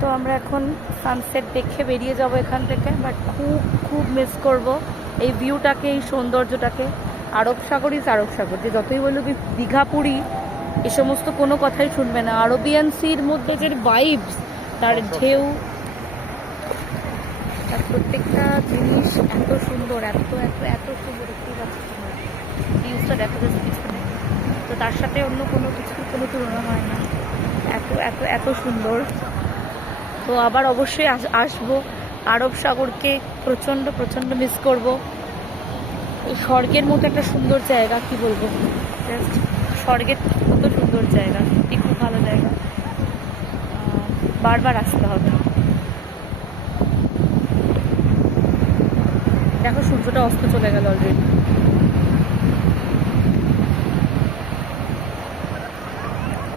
তো আমরা এখন সানসেট দেখে বেরিয়ে যাব এখান থেকে, বাট খুব খুব মিস করব এই ভিউটাকে, এই সৌন্দর্যটাকে। আরব সাগর ইজ আরব সাগর, যে যতই বলুক দীঘা পুরী এ সমস্ত কোনো কথাই শুনবে না। আরবিয়ান সির মধ্যে যে ভাইবস, তার ঢেউ, তার প্রত্যেকটা জিনিস এত সুন্দর, এত এত এত সুন্দর। দেখতেই পাচ্ছি তোমরা ভিউজটা, দেখো যাচ্ছে পিছনে, তো তার সাথে অন্য কোনো কিছুর কোনো তুলনা হয় না। এত এত এত সুন্দর। তো আবার অবশ্যই আসবো। আরব সাগরকে প্রচণ্ড প্রচণ্ড মিস করব। এই স্বর্গের মতো একটা সুন্দর জায়গা, কি বলবো, জাস্ট স্বর্গের মতো সুন্দর জায়গা, সত্যি খুব ভালো জায়গা, বারবার আসতে হবে। দেখো সূর্যটা অস্ত চলে গেল অলরেডি।